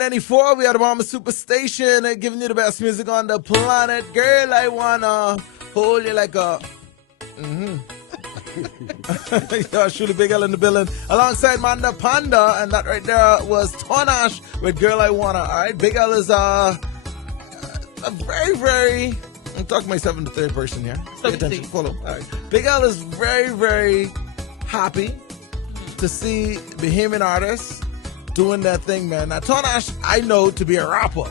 94, we are the Mama Superstation, giving you the best music on the planet. Girl, I wanna hold you like a... Yo, Surely Big L in the building, alongside Manda Panda, and that right there was Tonash with Girl I Wanna. Alright, Big L is a very, very... I'm talking myself in the third person here. Pay attention, follow. Alright. Big L is very, very happy to see Bahamian artists doing that thing, man. Now, Tonash, I know to be a rapper.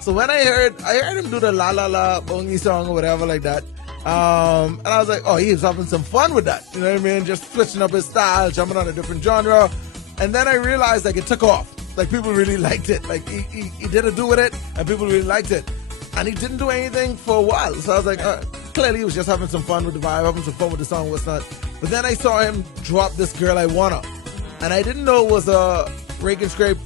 So when I heard him do the La La La Bongi song or whatever like that, and I was like, oh, he was having some fun with that. You know what I mean? Just switching up his style, jumping on a different genre. And then I realized, like, it took off. Like, people really liked it. Like, he did a do with it, and people really liked it. And he didn't do anything for a while. So I was like, clearly he was just having some fun with the vibe, having some fun with the song, what's not. But then I saw him drop this Girl I Wanna. And I didn't know it was a rake and scrape,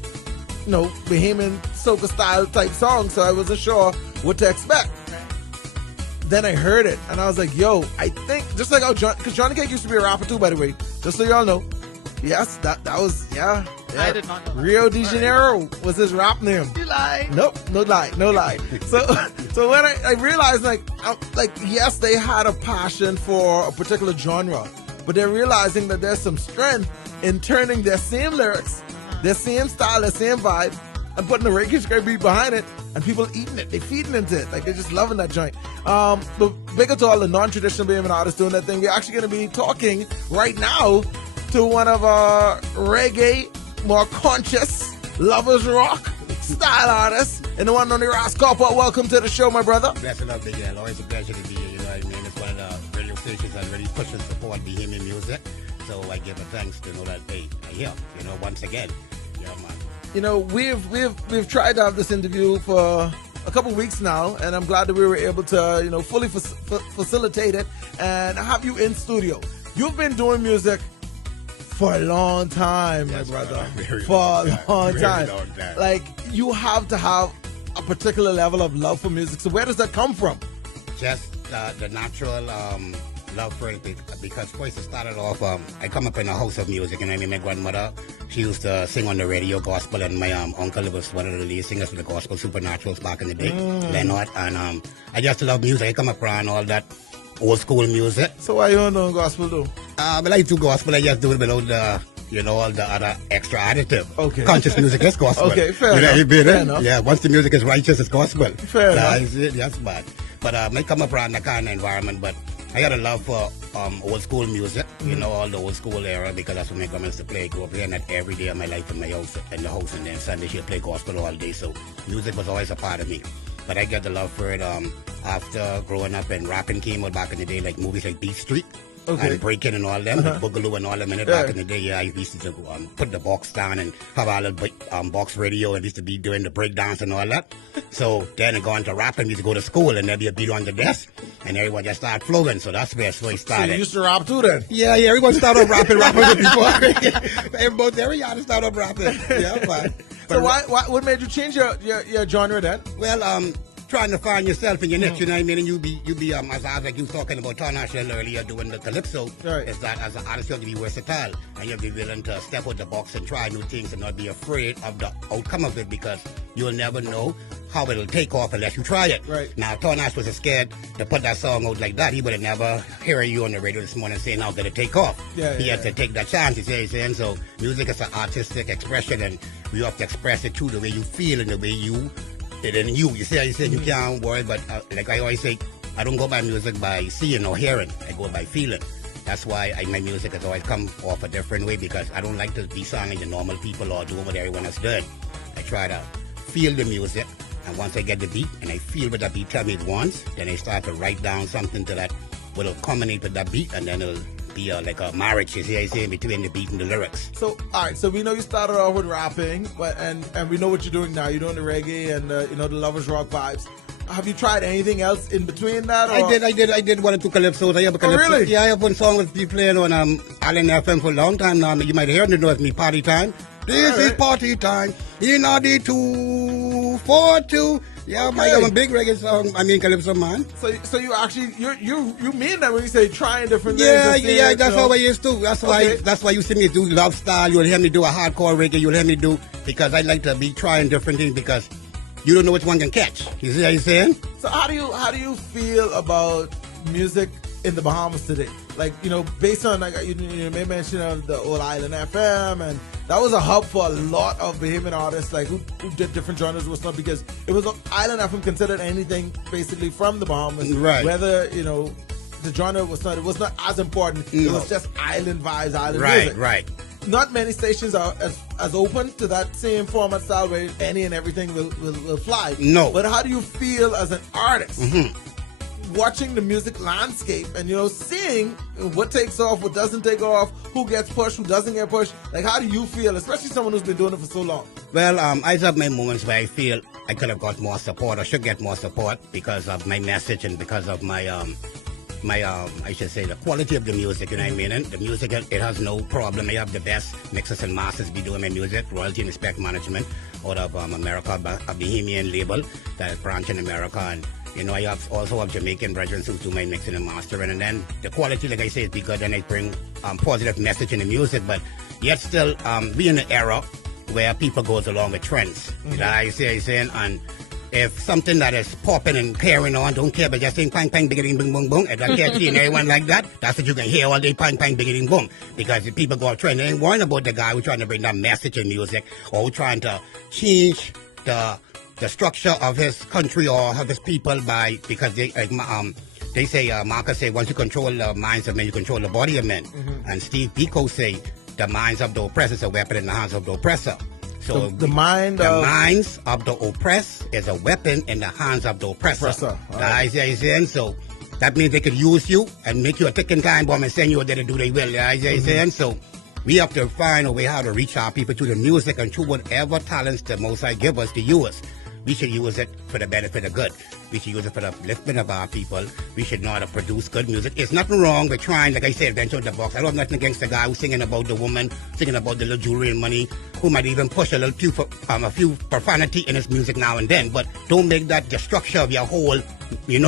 you know, Bahamian soca style type song, so I wasn't sure what to expect. Then I heard it, and I was like, yo, I think, just like how because Johnny Cake used to be a rapper too, by the way, just so y'all know. Yes, that was, yeah. I did not know. Rio de Janeiro was his rap name. You lied. Nope, no lie. So when I realized, like, yes, they had a passion for a particular genre, but they're realizing that there's some strength in turning their same lyrics, their same style, their same vibe, and putting a reggae scrape beat behind it, and people eating it, they feeding into it, like they're just loving that joint. But bigger to all the non-traditional Bahamian artists doing that thing, we're actually going to be talking right now to one of our reggae, more conscious, lovers rock style artists, and the one and only RAS Copper. Welcome to the show, my brother. Bless and love, Big L. Always a pleasure to be here, you know what I mean? It's one of the radio stations that really push and support Bahamian music. So I give a thanks to know that, hey, I'm here, you know, once again. Yeah, man. You know, we've tried to have this interview for a couple weeks now, and I'm glad that we were able to, you know, fully facilitate it and have you in studio. You've been doing music for a long time, yes, my brother. For a long time. Like, you have to have a particular level of love for music. So where does that come from? Just the natural love for it, because first it started off, I come up in a house of music, and I mean, my grandmother, she used to sing on the radio gospel, and my uncle was one of the lead singers for the gospel supernaturals back in the day, Leonard, and I just love music. I come up around all that old school music. So why you don't know gospel though? I like to gospel, I just do it without the, you know, all the other extra additive. Okay. Conscious music is gospel. Okay, fair enough. Yeah, once the music is righteous, it's gospel. Fair enough. That's bad. But I come up around that kind of environment, but I had a love for old school music, you know, all the old school era, because that's what my grandma used to play. I grew up hearing that every day of my life in my house, and then Sunday she'd play gospel all day, so music was always a part of me. But I get the love for it after growing up, and rapping came out back in the day, like movies like Beat Street. Okay. And breaking and all them, Boogaloo and all them in it back in the day. Yeah, I used to put the box down and have all the box radio, and used to be doing the breakdance and all that. So then I go into rapping, used to go to school, and there'd be a beat on the desk, and everyone just started flowing. So that's where it started. So you used to rap too then? Yeah, everyone started rapping before. Every artist started rapping. Yeah, man. So what made you change your genre then? Well, trying to find yourself in your niche, you know what I mean? And you be as like you were talking about Tonash earlier doing the calypso, right. Is that as an artist you have to be versatile, and you have to be willing to step out the box and try new things and not be afraid of the outcome of it, because you'll never know how it'll take off unless you try it. Right. Now, Tonash was scared to put that song out like that. He would have never heard you on the radio this morning saying how did it take off. He had to take that chance, he's saying. So music is an artistic expression, and you have to express it too, the way you feel and the way you you say you can't worry, but like I always say, I don't go by music by seeing or hearing, I go by feeling. That's why my music has always come off a different way, because I don't like to be sounding the normal people or doing what everyone else doing. I try to feel the music, and once I get the beat and I feel what that beat tell me it wants, then I start to write down something to that will culminate with that beat, and then it'll be like a marriage, you see, in between the beat and the lyrics. So, all right, so we know you started off with rapping, and we know what you're doing now. You're doing the reggae and you know, the lovers rock vibes. Have you tried anything else in between that? Or? I did one or two calypsos. I have a calypso. Oh, really? Yeah, I have one song with people playing on Allen FM for a long time now. You might have heard it, with me, Party Time. This is party time in the 242. Yeah, Okay. I'm a big reggae song. I mean, calypso man. So you actually you mean that when you say trying different things? Yeah. That's how I used to. That's why. Okay. That's why you see me do love style. You'll hear me do a hardcore reggae. You'll hear me do because I like to be trying different things because you don't know which one can catch. You see what I'm saying? So how do you feel about music in the Bahamas today? Like, based on, like, you may mention the old Island FM, and that was a hub for a lot of Bahamian artists, like who did different genres and stuff, because it was Island FM considered anything basically from the Bahamas, right? Whether the genre was not as important. No. It was just island vibes, island right, music. Right. Not many stations are as open to that same format style where any and everything will fly. No. But how do you feel as an artist? Watching the music landscape and seeing what takes off, what doesn't take off, who gets pushed, who doesn't get pushed. Like, how do you feel, especially someone who's been doing it for so long? Well, I have my moments where I feel I could have got more support or should get more support because of my message and because of my I should say the quality of the music, you know what I mean? And the music, it has no problem. I have the best mixers and masters be doing my music, royalty and respect management out of America, a Bahamian label that is branch in America. And I also have Jamaican brethren who do my mixing and mastering, and then the quality, like I say, is be good, and I bring positive message in the music, but yet still we in an era where people goes along with trends. You know what I saying? And if something that is popping and carrying on, don't care, but just saying pang, pang, biggity, boom, boom, boom, and I can't see everyone like that, that's what you can hear all day, pang, pang, biggity, boom. Because if people go off trend, they ain't worrying about the guy who's trying to bring that message in music or who's trying to change the structure of his country or of his people because they say, Marcus say, once you control the minds of men, you control the body of men. And Steve Biko say, the minds of the oppressor is a weapon in the hands of the oppressor. So the minds of the oppressed is a weapon in the hands of the oppressor. Right. So that means they could use you and make you a ticking time bomb and send you there to do their will. So we have to find a way how to reach our people through the music and through whatever talents the Most High give us to use. We should use it for the benefit of good. We should use it for the upliftment of our people. We should know how to produce good music. It's nothing wrong with trying, like I said, venture out the box. I don't have nothing against the guy who's singing about the woman, singing about the little jewelry and money, who might even push a few profanity in his music now and then. But don't make that the structure of your whole, You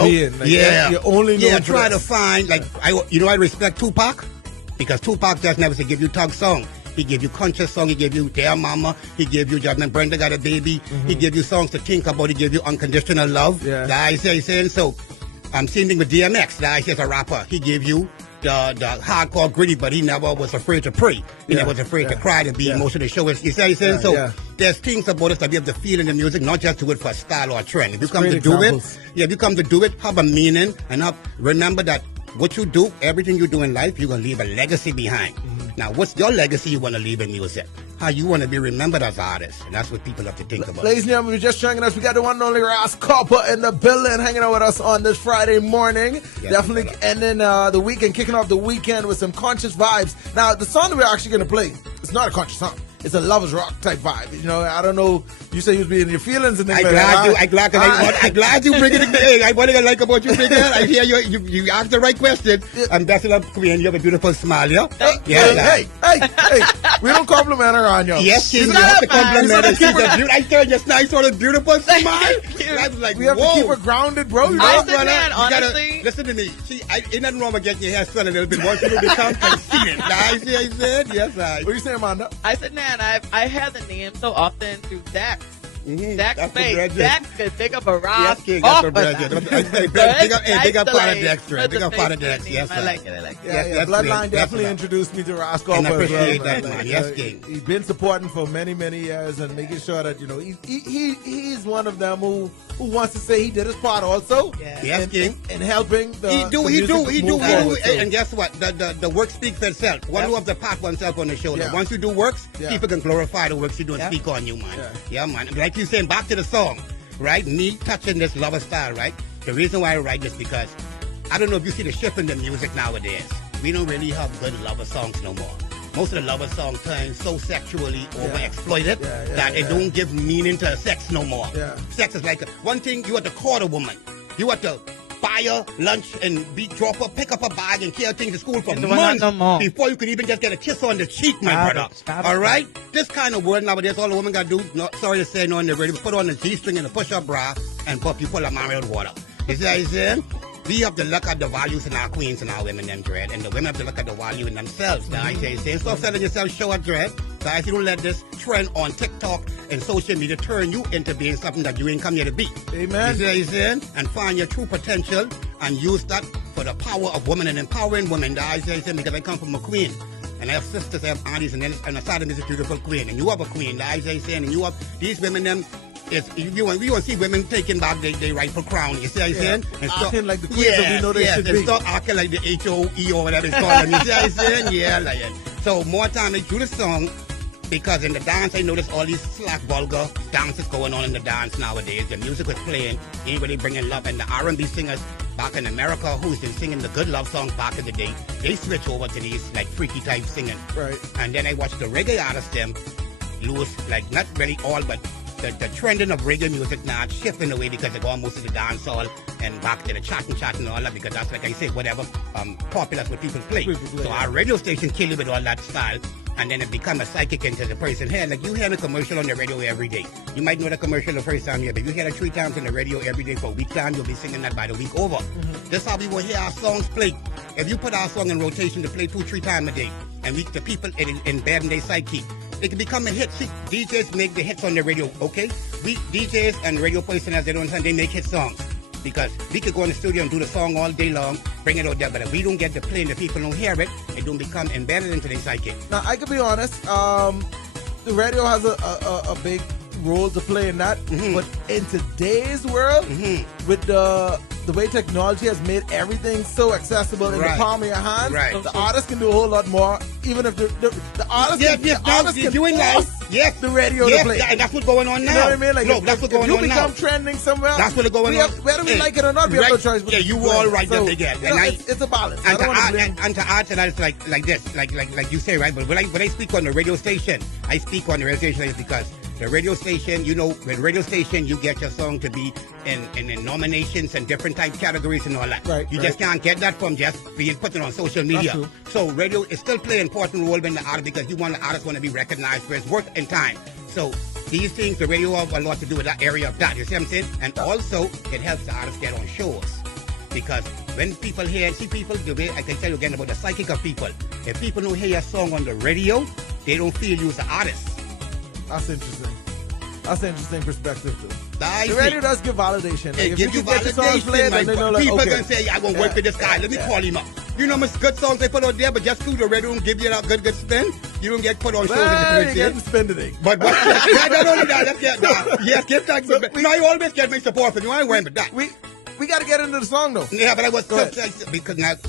only know try to find, like, I respect Tupac, because Tupac just never say give you thug song. He give you conscious song. He give you Dear Mama. He give you Judgment Brenda Got a Baby. He give you songs to think about. He give you Unconditional Love. Yeah. That I saying. So I'm same thing with DMX. That I say as a rapper. He gave you the hardcore gritty, but he never was afraid to pray. He never was afraid to cry, to be emotional, to show it. You see what I'm saying? So there's things about us that we have to feel in the music, not just do it for style or a trend. If you come to do it, have a meaning and remember that what you do, everything you do in life, you're going to leave a legacy behind. Now, what's your legacy you want to leave in music? How you want to be remembered as artists. And that's what people have to think about. Ladies and gentlemen, we're just joining us. We got the one and only RAS Copper in the building, hanging out with us on this Friday morning. Yes, definitely ending the weekend, kicking off the weekend with some conscious vibes. Now, the song that we're actually going to play, it's not a conscious song. It's a lovers rock type vibe. I don't know. You say you was being in your feelings and things I'm glad you bring it again. I want to like about you, Big L. I hear you asked the right question. Ambassador Queen, you have a beautiful smile, yeah? Hey. We don't compliment her on you. Yes, you have to compliment her. I said just nice, sort of beautiful smile. I was like, we have to keep her grounded, bro. Honestly. Listen to me. Ain't nothing wrong with getting your hair spun a little bit once you become conceited. I said, yes, What are you saying, Amanda? I said, man, I had the name so often through Zach. Zach's face. Zach could pick up a rock. Yes, King, that's big up Father Dexter. Big up Father Dexter. Yes, I like it. Yeah, Bloodline definitely introduced me to RAS Copper. I appreciate that, man. Yes, King. He's been supporting for many, many years and making sure that, he's one of them who wants to say he did his part also. Yes, King. In helping the He do. Forward, and guess what? The work speaks for itself. One who have to pat oneself on the shoulder. Once you do works, people can glorify the works you do and speak on you, man. Yeah, man. Like you saying, back to the song, right? Me touching this lover style, right? The reason why I write this because I don't know if you see the shift in the music nowadays. We don't really have good lover songs no more. Most of the lover songs turn so sexually overexploited that it don't give meaning to sex no more. Sex is like one thing. You have to court a woman. You have to buy her lunch and drop her, pick up a bag and carry things to school for months before you could even just get a kiss on the cheek, my brother. All right? This kind of world nowadays, all a woman got to do, sorry to say, no, in the radio, put on a G-string and a push-up bra and buff you full of marmalade water. You see what I'm saying? We have to look at the values in our queens and our women, them dread, and the women have to look at the value in themselves. Now, I say, stop selling yourself short, dread. Guys, you don't let this trend on TikTok and social media turn you into being something that you ain't come here to be. Amen. You see what I'm saying? And find your true potential and use that for the power of women and empowering women. That I say, because I come from a queen. And I have sisters, I have aunties, and then on the side of me is a beautiful queen. And you have a queen, that I say, and you have these women, them. We want to see women taking back their rightful crown. You see what I'm saying? And acting like the queens that we know they should be. And start acting like the HOE or whatever it's called. You see what I'm saying? Yeah, like it. So more time I do the song because in the dance I notice all these slack vulgar dances going on in the dance nowadays. The music was playing, ain't really bringing love. And the R&B singers back in America who's been singing the good love songs back in the day, they switch over to these like freaky type singing. Right. And then I watch the reggae artists them lose, like not really all, but the trending of reggae music now shifting away because they go most of the dance hall and back to the chat and all that, because that's like I say, whatever popular what people play. So our radio station kill you with all that style, and then it become a psychic into the person here. Like you hear a commercial on the radio every day. You might know the commercial the first time here, but you hear it 3 times on the radio every day for a week time, you'll be singing that by the week over. That's how we will hear our songs played. If you put our song in rotation to play 2-3 times a day, and the people embed in their psyche, it can become a hit. See, DJs make the hits on the radio, okay? We DJs and radio personals, they don't understand, they make hit songs. Because we could go in the studio and do the song all day long, bring it out there, but if we don't get the play and the people don't hear it, it don't become embedded into their psyche. Now, I can be honest, the radio has a big role to play in that, but in today's world, with the way technology has made everything so accessible in the palm of your hand, the artist can do a whole lot more, even if the artist can force the radio to play. And that's what's going on now. You know what I mean? Like, no, that's what's going on now. You become trending somewhere. That's what's going on. Whether we like it or not, we have no choice. Yeah, you all right that they get. It's a balance. And to add to that, it's like this, like you say, right? But when I speak on the radio station, I speak on the radio station because the radio station, you know, with radio station, you get your song to be in nominations and different type categories and all that. Right, you just can't get that from just being put on social media. So radio is still playing an important role in the artist because the artist want to be recognized for his work and time. So these things, the radio have a lot to do with that area of that. You see what I'm saying? And also, it helps the artist get on shows. Because when people hear and see people, the way I can tell you again about the psychic of people. If people don't hear your song on the radio, they don't feel you as an artist. That's interesting. That's an interesting perspective too. The radio does give validation. It gives you validation. People can say, I won't work with this guy. Let me call him up. You know, much good songs they put out there, but just through the radio don't give you a good spin. You don't get put on shows. You get spin today. But not only that, let's get that. Yes, get that. So I always get my support from you. I ain't worrying about that. We got to get into the song though. Yeah, but I was because I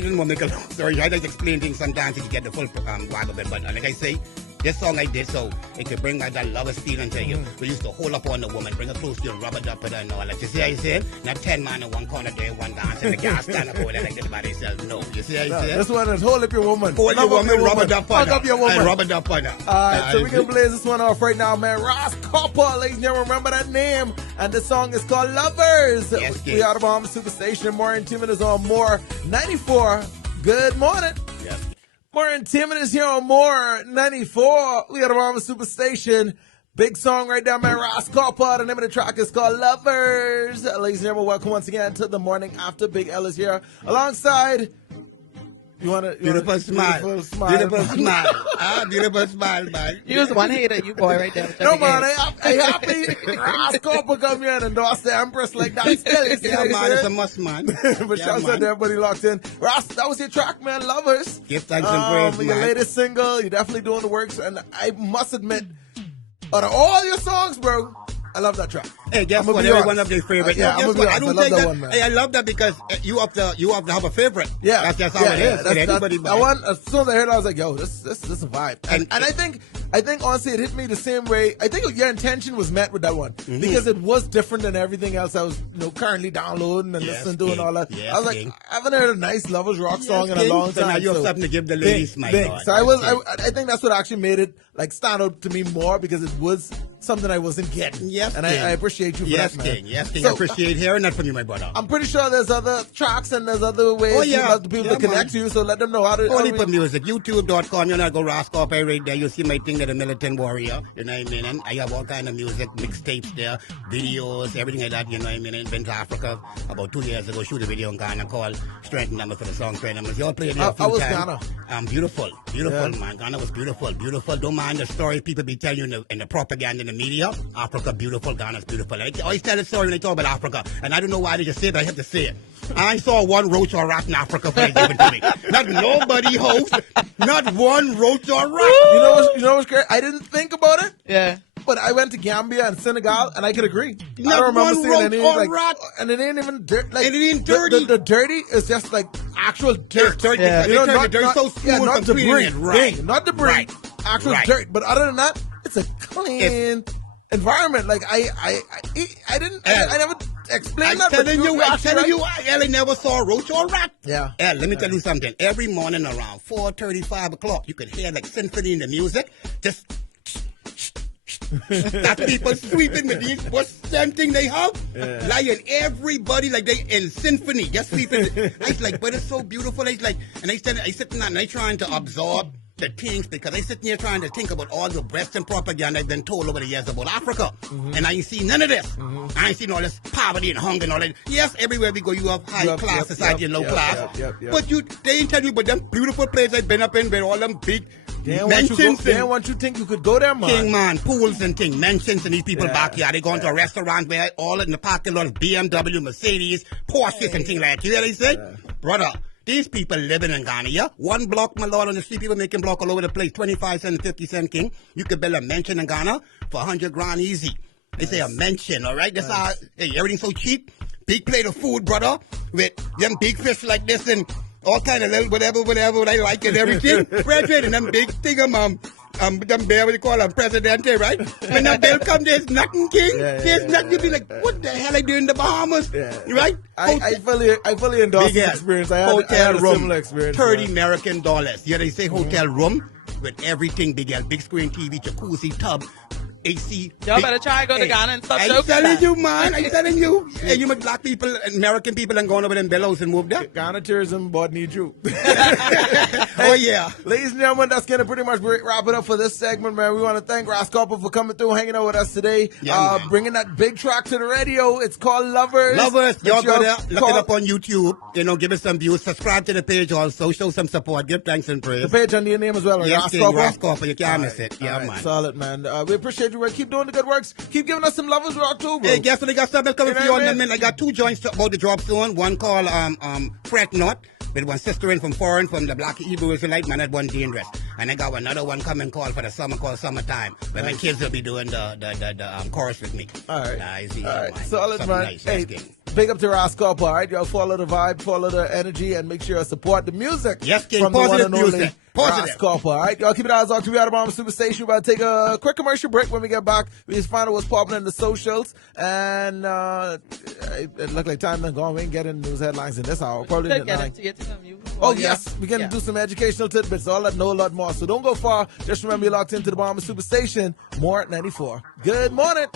didn't want to make a long story. I just explain things sometimes to get the full vibe of it. But like I say, this song I did so it could bring like that lover's feeling to you. We used to hold up on the woman, bring her close to you, rub it up with her and all that. You see how you say? Not 10 man in one corner there, one dance, and the gas stand up over there like this by themselves. No, you see how you say? This one is hold up your woman. Hold your woman, rub it up on her. Hug up your woman. And rub it up on her. Alright, so we're going to blaze this one off right now, man. RAS COPPER, ladies and gentlemen, remember that name. And the song is called Lovers. Yes, we out of Bahama Superstation. More Intimate is on More 94. Good morning. Yes. More Intimate is here on More 94. We got a Bahama Superstation. Big song right there, man. RAS COPPER. The name of the track is called Lovers. Ladies and gentlemen, welcome once again to the morning after. Big L is here alongside. Beautiful smile. Beautiful smile. Beautiful smile, man. You was one hater, you boy, right there. No, man, I happy RAS COPPER come here and endorse the Empress like that. Yeah, man, it's a must, man. But shout out to everybody locked in. RAS, that was your track, man. Lovers. Give thanks and praise, your latest single, you're definitely doing the works. And I must admit, out of all your songs, bro, I love that track. Hey, guess what? Every one of their favorites. I love that one, man. Hey, I love that because you have to have a favorite. Yeah, that's just how it is. That one, as soon as I heard it, I was like, yo, this is a vibe. And I think honestly, it hit me the same way. I think your intention was met with that one because it was different than everything else I was, currently downloading and listening to and all that. Yes, I was like, I haven't heard a nice lovers rock song in a long time. So now you have something to give the ladies, my God. So I think that's what actually made it like stand out to me more because it was something I wasn't getting. Yes, and I appreciate you for yes, that, man. King. Yes, King. So, I appreciate hearing that from you, my brother. I'm pretty sure there's other tracks and there's other ways for people to connect to you, so let them know how to... Only for music. YouTube.com, you know, go RAS COPPER right there. You see my thing, the Militant Warrior, you know what I mean? And I have all kind of music, mixtapes there, videos, everything like that, you know what I mean? And been to Africa about 2 years ago, shoot a video in Ghana called Strength Numbers for the song Strength Numbers. Y'all played there a few times. Ghana. Beautiful, man. Ghana was beautiful, beautiful. Don't mind the story people be telling you in the propaganda in the media. Africa beautiful, Ghana's beautiful. I always tell a story when they talk about Africa, and I don't know why they just say it, but I have to say it. I saw one roach or rat in Africa for given to me. Not nobody host, not one roach or rat. You know what's great? I didn't think about it. Yeah. But I went to Gambia and Senegal, and I could agree. Not I don't remember seeing any or rat. and it ain't even dirt. Like, and it ain't dirty. The dirty is just like actual dirt. Dirty. Yeah. You know, not so smooth not debris. Right. Not debris. Right. Actual dirt. But other than that, it's a clean environment. Like I never explained that. I'm telling you, I never saw a roach or a rat. Yeah. Let me tell you something. Every morning around 4:30, 5 o'clock, you could hear like symphony in the music. Just that people sweeping with these what's same thing they have? Yeah. Like everybody like they in symphony, just sweeping. I was like, but it's so beautiful. I was like, and I sitting and I trying to absorb the things because I sitting here trying to think about all the Western propaganda I've been told over the years about Africa. And I ain't seen none of this. I ain't seen all this poverty and hunger and all that. Yes, everywhere we go, you have high class society and low class. But they ain't tell you about them beautiful places I've been up in with all them big mansions. They want you to think you could go there, man. King, man, pools and things, mansions in these people's backyard. They going to a restaurant where all in the parking lot is BMW, Mercedes, Porsches and things like that. You hear what they say? Brother, these people living in Ghana, yeah? One block, my lord, on the street, people making block all over the place. 25 cents, 50 cent, King. You could build a mansion in Ghana for 100 grand easy. They say a mansion, all right? That's how, hey, everything's so cheap. Big plate of food, brother, with them big fish like this and all kind of little whatever I like and everything. Brethren, and them big thing them bear, what you call them, Presidente, right? When that bill come, there's nothing, King. There's nothing. You be like, what the hell I do in the Bahamas? Right? I fully endorse the experience. I had a similar experience. $30 American. Yeah, they say hotel room with everything, Big L, big screen TV, jacuzzi, tub, AC. Y'all better try to go to Ghana and stop joking. I'm telling you, man. I'm telling you. Hey, you make black people, American people, and going over them bellows and move there. Ghana tourism board need you. Oh, yeah. Ladies and gentlemen, that's going to pretty much wrap it up for this segment, man. We want to thank RAS COPPER for coming through, hanging out with us today. Bringing that big track to the radio. It's called Lovers. Lovers. Y'all go there. Look it up on YouTube. You know, give us some views. Subscribe to the page also. Show some support. Give thanks and praise. The page under your name as well, right? Yes, RAS COPPER. You can't miss it. Yeah, man. Solid, man. We appreciate you. Keep doing the good works. Keep giving us some Lovers rock too, bro. Hey, guess what? I got something coming for you on the minute. I got 2 joints about to drop soon. One called Fret Not, with one sister in from foreign, from the Black Hebrew Israelite, man, that one dangerous. And I got another one coming called for the summer, called Summertime. But my kids will be doing the chorus with me. All right. Easy, all right. Solid, man. Nice. Hey, big up to RAS COPPER, all right? Y'all follow the vibe, follow the energy, and make sure you support the music. Yes, King. From Positive the one and music. only RAS COPPER, all right? Y'all keep it eyes on to be out of Bomb Superstation. We're about to take a quick commercial break. When we get back, we just find out what's popping in the socials. And it looked like time to go. We ain't getting news headlines in this hour. Probably in the night. Oh, yes. We're going to do some educational tidbits. All that, know a lot more. So don't go far. Just remember you're locked into the Bomb Superstation. More at 94. Good morning.